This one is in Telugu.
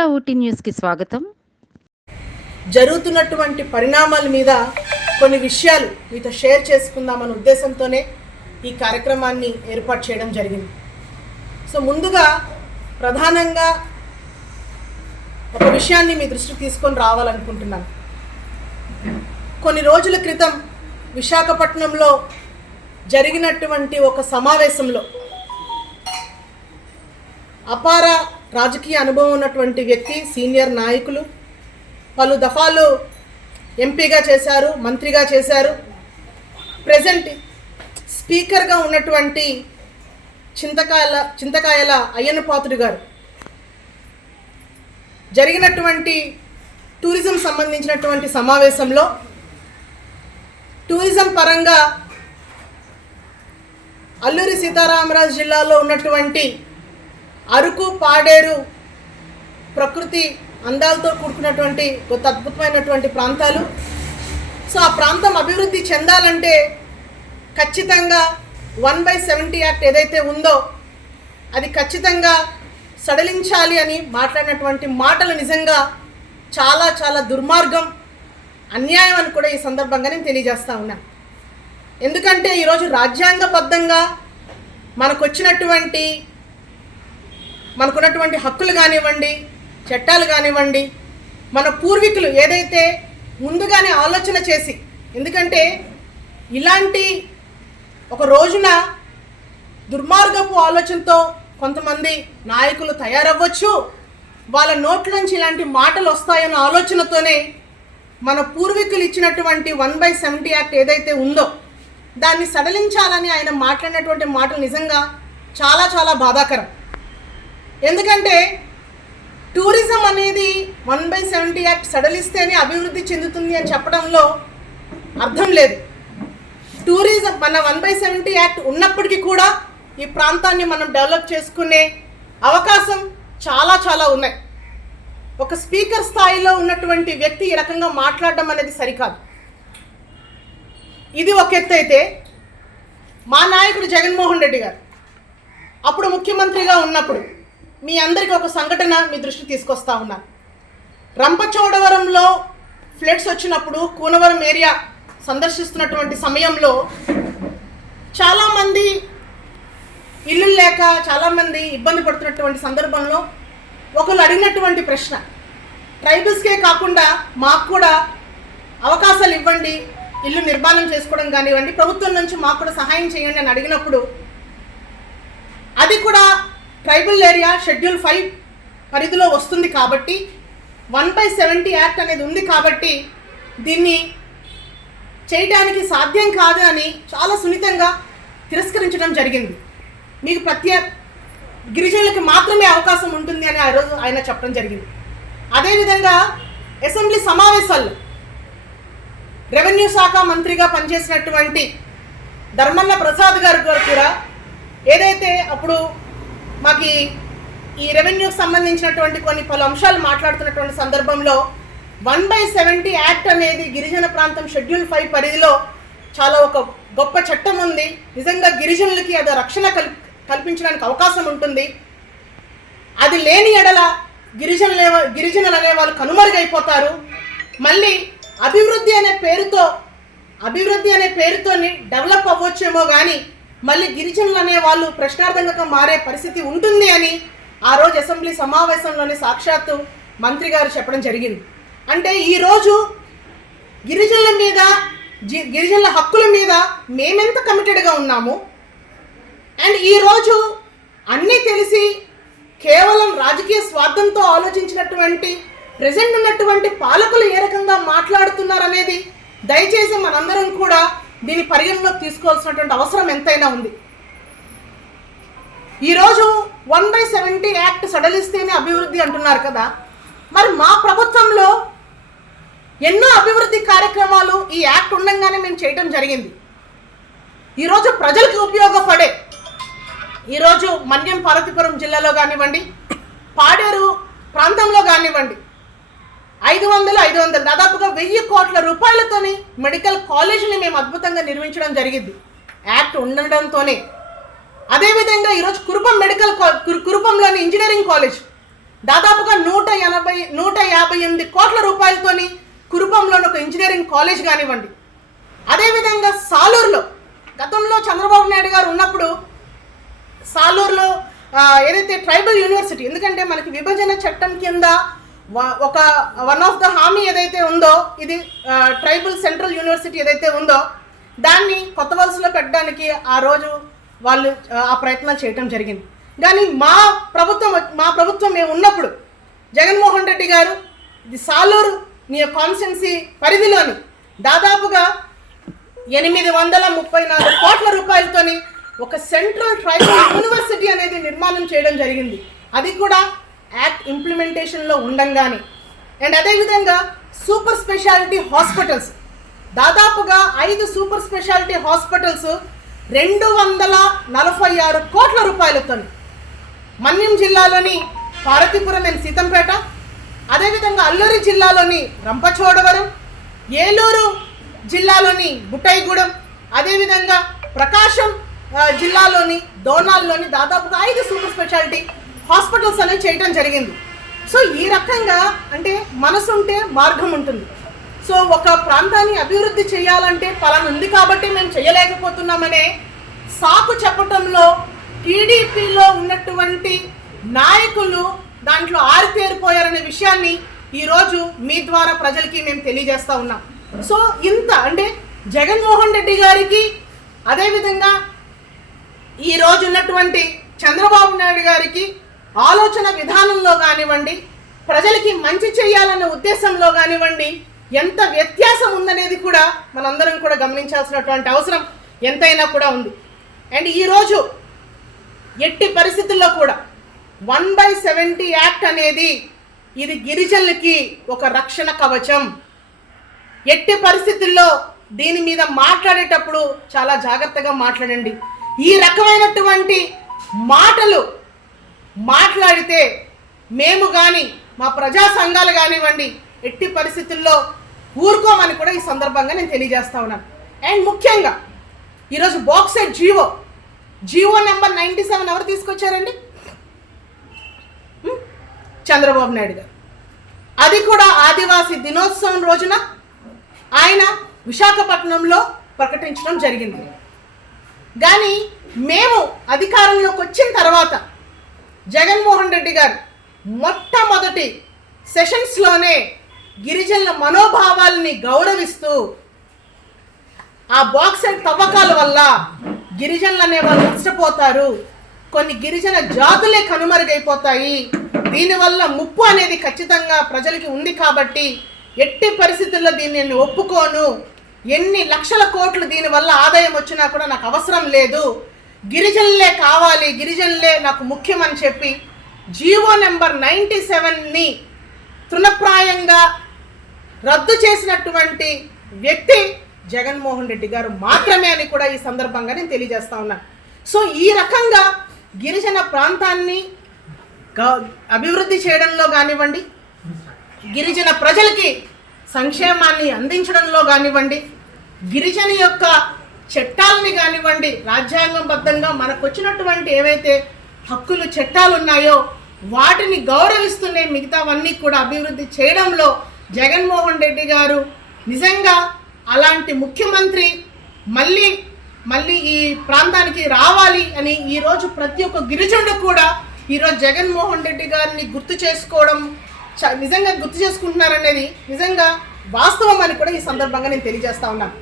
మన ఊటీ న్యూస్కి స్వాగతం. జరుగుతున్నటువంటి పరిణామాల మీద కొన్ని విషయాలు మీతో షేర్ చేసుకుందామన్న ఉద్దేశంతోనే ఈ కార్యక్రమాన్ని ఏర్పాటు చేయడం జరిగింది. సో ముందుగా ప్రధానంగా ఒక విషయాన్ని మీ దృష్టికి తీసుకొని రావాలనుకుంటున్నాను. కొన్ని రోజుల క్రితం విశాఖపట్నంలో జరిగినటువంటి ఒక సమావేశంలో అపార రాజకీయ అనుభవం ఉన్నటువంటి వ్యక్తి సీనియర్ నాయకులు. పలు దఫాలు ఎంపీగా చేశారు మంత్రిగా చేశారు. ప్రజెంట్ స్పీకర్గా ఉన్నటువంటి చింతకాయల చింతకాయల అయ్యన్నపాత్రుడు గారు. జరిగినటువంటి టూరిజం సంబంధించినటువంటి సమావేశంలో టూరిజం పరంగా అల్లూరి సీతారామరాజు జిల్లాలో ఉన్నటువంటి అరకు పాడేరు ప్రకృతి అందాలతో కూడుకున్నటువంటి ఒక అద్భుతమైనటువంటి ప్రాంతాలు. సో ఆ ప్రాంతం అభివృద్ధి చెందాలంటే ఖచ్చితంగా వన్ బై సెవెంటీ యాక్ట్ ఏదైతే ఉందో అది ఖచ్చితంగా సడలించాలి అని మాట్లాడినటువంటి మాటలు నిజంగా చాలా చాలా దుర్మార్గం అన్యాయం అని కూడా ఈ సందర్భంగా నేను తెలియజేస్తా ఉన్నాను ఎందుకంటే ఈరోజు రాజ్యాంగబద్ధంగా మనకు వచ్చినటువంటి మనకున్నటువంటి హక్కులు కానివ్వండి చట్టాలు కానివ్వండి మన పూర్వీకులు ఏదైతే ముందుగానే ఆలోచన చేసి ఎందుకంటే ఇలాంటి ఒక రోజున దుర్మార్గపు ఆలోచనతో కొంతమంది నాయకులు తయారవ్వచ్చు. వాళ్ళ నోట్ల నుంచి ఇలాంటి మాటలు వస్తాయన్న ఆలోచనతోనే మన పూర్వీకులు ఇచ్చినటువంటి వన్ బై సెవెంటీ యాక్ట్ ఏదైతే ఉందో దాన్ని సడలించాలని ఆయన మాట్లాడినటువంటి మాటలు నిజంగా చాలా చాలా బాధాకరం. ఎందుకంటే టూరిజం అనేది వన్ బై సెవెంటీ యాక్ట్ సడలిస్తేనే అభివృద్ధి చెందుతుంది అని చెప్పడంలో అర్థం లేదు. టూరిజం మన వన్ బై సెవెంటీ యాక్ట్ ఉన్నప్పటికీ కూడా ఈ ప్రాంతాన్ని మనం డెవలప్ చేసుకునే అవకాశం చాలా చాలా ఉన్నాయి. ఒక స్పీకర్ స్థాయిలో ఉన్నటువంటి వ్యక్తి ఈ రకంగా మాట్లాడడం అనేది సరికాదు. ఇది ఒక ఎత్తు అయితే మా నాయకుడు జగన్మోహన్ రెడ్డి గారు అప్పుడు ముఖ్యమంత్రిగా ఉన్నప్పుడు మీ అందరికీ ఒక సంఘటన మీ దృష్టికి తీసుకొస్తా ఉన్నా. రంపచోడవరంలో ఫ్లడ్స్ వచ్చినప్పుడు కూనవరం ఏరియా సందర్శిస్తున్నటువంటి సమయంలో చాలామంది ఇల్లు లేక చాలామంది ఇబ్బంది పడుతున్నటువంటి సందర్భంలో ఒకరు అడిగినటువంటి ప్రశ్న. ట్రైబల్స్కే కాకుండా మాకు కూడా అవకాశాలు ఇవ్వండి ఇల్లు నిర్మాణం చేసుకోవడం కానివ్వండి ప్రభుత్వం నుంచి మాకు కూడా సహాయం చేయండి అని అడిగినప్పుడు అది కూడా ట్రైబల్ ఏరియా షెడ్యూల్ ఫైవ్ పరిధిలో వస్తుంది కాబట్టి వన్ బై సెవెంటీ యాక్ట్ అనేది ఉంది కాబట్టి దీన్ని చేయడానికి సాధ్యం కాదు అని చాలా సున్నితంగా తిరస్కరించడం జరిగింది. మీకు ప్రత్యేక గిరిజనులకు మాత్రమే అవకాశం ఉంటుంది అని ఆ రోజు ఆయన చెప్పడం జరిగింది. అదేవిధంగా అసెంబ్లీ సమావేశాల్లో రెవెన్యూ శాఖ మంత్రిగా పనిచేసినటువంటి ధర్మన్న ప్రసాద్ గారు కూడా ఏదైతే అప్పుడు మాకు ఈ- రెవెన్యూకి సంబంధించినటువంటి కొన్ని పలు అంశాలు మాట్లాడుతున్నటువంటి సందర్భంలో వన్ బై సెవెంటీ యాక్ట్ అనేది గిరిజన ప్రాంతం షెడ్యూల్ ఫైవ్ పరిధిలో చాలా ఒక గొప్ప చట్టం ఉంది. నిజంగా గిరిజనులకి అది రక్షణ కల్పి కల్పించడానికి అవకాశం ఉంటుంది. అది లేని ఎడల గిరిజనులు గిరిజనులు అనే వాళ్ళు కనుమరుగైపోతారు. మళ్ళీ అభివృద్ధి అనే పేరుతో అభివృద్ధి అనే పేరుతోని డెవలప్ అవ్వచ్చేమో కానీ మళ్ళీ గిరిజనులు అనే వాళ్ళు ప్రశ్నార్థకంగా మారే పరిస్థితి ఉంటుంది అని ఆ రోజు అసెంబ్లీ సమావేశంలోనే సాక్షాత్తు మంత్రి గారు చెప్పడం జరిగింది. అంటే ఈరోజు గిరిజనుల మీద జి- గిరిజనుల హక్కుల మీద మేమెంత కమిటెడ్గా ఉన్నాము? అండ్ ఈరోజు అన్నీ తెలిసి కేవలం రాజకీయ స్వార్థంతో ఆలోచించినటువంటి ప్రజెంట్ ఉన్నటువంటి పాలకులు ఏ రకంగా మాట్లాడుతున్నారనేది దయచేసి మనందరం కూడా దీన్ని పరిగణలోకి తీసుకోవాల్సినటువంటి అవసరం ఎంతైనా ఉంది. ఈరోజు వన్ బై సెవెంటీ యాక్ట్ సడలిస్తేనే అభివృద్ధి అంటున్నారు కదా. మరి మా ప్రభుత్వంలో ఎన్నో అభివృద్ధి కార్యక్రమాలు ఈ యాక్ట్ ఉండంగానే మేము చేయడం జరిగింది. ఈరోజు ప్రజలకు ఉపయోగపడే ఈరోజు మన్యం పార్వతీపురం జిల్లాలో కానివ్వండి పాడేరు ప్రాంతంలో కానివ్వండి ఐదు వందలు ఐదు వందలు. దాదాపుగా వెయ్యి కోట్ల రూపాయలతోని మెడికల్ కాలేజీని మేము అద్భుతంగా నిర్మించడం జరిగింది. యాక్ట్ ఉండడంతోనే. అదేవిధంగా ఈరోజు కురుపం మెడికల్ కురు- కురుపంలోని ఇంజనీరింగ్ కాలేజ్ దాదాపుగా నూట ఎనభై నూట యాభై ఎనిమిది కోట్ల రూపాయలతోని కురుపంలోని ఒక ఇంజనీరింగ్ కాలేజ్ కానివ్వండి. అదేవిధంగా సాలూరులో గతంలో చంద్రబాబు నాయుడు గారు ఉన్నప్పుడు సాలూరులో ఏదైతే ట్రైబల్ యూనివర్సిటీ ఎందుకంటే మనకి విభజన చట్టం కింద ఒక వన్ ఆఫ్ ద హామీ ఏదైతే ఉందో ఇది ట్రైబల్ సెంట్రల్ యూనివర్సిటీ ఏదైతే ఉందో దాన్ని కొత్త వలసలో పెట్టడానికి ఆ రోజు వాళ్ళు ఆ, ప్రయత్నం ప్రయత్నాలు చేయటం జరిగింది. కానీ మా ప్రభుత్వం మా ప్రభుత్వం మేము ఉన్నప్పుడు జగన్మోహన్ రెడ్డి గారు ఇది సాలూరు నీ కాన్స్టెన్సీ పరిధిలోని దాదాపుగా ఎనిమిది వందల ముప్పై నాలుగు కోట్ల రూపాయలతోని ఒక సెంట్రల్ ట్రైబల్ యూనివర్సిటీ అనేది నిర్మాణం చేయడం జరిగింది. అది కూడా యాక్ట్ ఇంప్లిమెంటేషన్లో ఉండంగానే. అండ్ అదేవిధంగా సూపర్ స్పెషాలిటీ హాస్పిటల్స్ దాదాపుగా ఐదు సూపర్ స్పెషాలిటీ హాస్పిటల్స్ రెండు వందల నలభై ఆరు కోట్ల రూపాయలతో. మన్యం జిల్లాలోని పార్వతీపురం అండ్ సీతంపేట అదేవిధంగా అల్లూరి జిల్లాలోని రంపచోడవరం ఏలూరు జిల్లాలోని బుట్టైగూడెం అదేవిధంగా ప్రకాశం జిల్లాలోని దోనాల్లోని దాదాపుగా ఐదు సూపర్ స్పెషాలిటీ హాస్పిటల్స్ అనేవి చేయటం జరిగింది. సో ఈ రకంగా అంటే మనసు ఉంటే మార్గం ఉంటుంది సో ఒక ప్రాంతాన్ని అభివృద్ధి చేయాలంటే పలానా ఉంది కాబట్టి మేము చేయలేకపోతున్నామనే సాకు చెప్పటంలో టీడీపీలో ఉన్నటువంటి నాయకులు దాంట్లో ఆరితేరిపోయారనే విషయాన్ని ఈరోజు మీ ద్వారా ప్రజలకి మేము తెలియజేస్తా ఉన్నాం. సో ఇంత అంటే జగన్మోహన్ రెడ్డి గారికి అదేవిధంగా ఈ రోజు ఉన్నటువంటి చంద్రబాబు నాయుడు గారికి ఆలోచన విధానంలో కానివ్వండి ప్రజలకి మంచి చేయాలనే ఉద్దేశంలో కానివ్వండి ఎంత వ్యత్యాసం ఉందనేది కూడా మనందరం కూడా గమనించాల్సినటువంటి అవసరం ఎంతైనా కూడా ఉంది. అండ్ ఈరోజు ఎట్టి పరిస్థితుల్లో కూడా వన్ బై సెవెంటీ యాక్ట్ అనేది ఇది గిరిజనులకి ఒక రక్షణ కవచం. ఎట్టి పరిస్థితుల్లో దీని మీద మాట్లాడేటప్పుడు చాలా జాగ్రత్తగా మాట్లాడండి. ఈ రకమైనటువంటి మాటలు మాట్లాడితే మేము కానీ మా ప్రజా సంఘాలు కానివ్వండి ఎట్టి పరిస్థితుల్లో ఊరుకోమని కూడా ఈ సందర్భంగా నేను తెలియజేస్తా ఉన్నాను. అండ్ ముఖ్యంగా ఈరోజు bauxite GO GO number ninety seven ఎవరు తీసుకొచ్చారండి? చంద్రబాబు నాయుడు గారు. అది కూడా ఆదివాసీ దినోత్సవం రోజున ఆయన విశాఖపట్నంలో ప్రకటించడం జరిగింది. కానీ మేము అధికారంలోకి వచ్చిన తర్వాత జగన్మోహన్ రెడ్డి గారు మొట్టమొదటి సెషన్స్లోనే గిరిజనుల మనోభావాల్ని గౌరవిస్తూ ఆ బాక్సైట్ తవ్వకాల వల్ల గిరిజనులు అనే వాళ్ళు నష్టపోతారు. కొన్ని గిరిజన జాతులే కనుమరుగైపోతాయి. దీనివల్ల ముప్పు అనేది ఖచ్చితంగా ప్రజలకి ఉంది కాబట్టి ఎట్టి పరిస్థితుల్లో దీన్ని నేను ఒప్పుకోను. ఎన్ని లక్షల కోట్లు దీనివల్ల ఆదాయం వచ్చినా కూడా నాకు అవసరం లేదు. గిరిజనులే కావాలి గిరిజనులే నాకు ముఖ్యం అని చెప్పి జీవో నెంబర్ నైంటీ సెవెన్ని తృణప్రాయంగా రద్దు చేసినటువంటి వ్యక్తి జగన్మోహన్ రెడ్డి గారు మాత్రమే అని కూడా ఈ సందర్భంగా నేను తెలియజేస్తా ఉన్నాను సో ఈ రకంగా గిరిజన ప్రాంతాన్ని అభివృద్ధి చేయడంలో కానివ్వండి గిరిజన ప్రజలకి సంక్షేమాన్ని అందించడంలో కానివ్వండి గిరిజన యొక్క చట్టాలని కానివ్వండి రాజ్యాంగబద్ధంగా మనకు వచ్చినటువంటి ఏవైతే హక్కులు చట్టాలు ఉన్నాయో వాటిని గౌరవిస్తూనే మిగతావన్నీ కూడా అభివృద్ధి చేయడంలో జగన్మోహన్ రెడ్డి గారు నిజంగా అలాంటి ముఖ్యమంత్రి మళ్ళీ మళ్ళీ ఈ ప్రాంతానికి రావాలి అని ఈరోజు ప్రతి ఒక్క గిరిజనుడు కూడా ఈరోజు జగన్మోహన్ రెడ్డి గారిని గుర్తు చేసుకోవడం చ- నిజంగా గుర్తు చేసుకుంటున్నారనేది నిజంగా వాస్తవం అని కూడా ఈ సందర్భంగా నేను తెలియజేస్తా ఉన్నాను.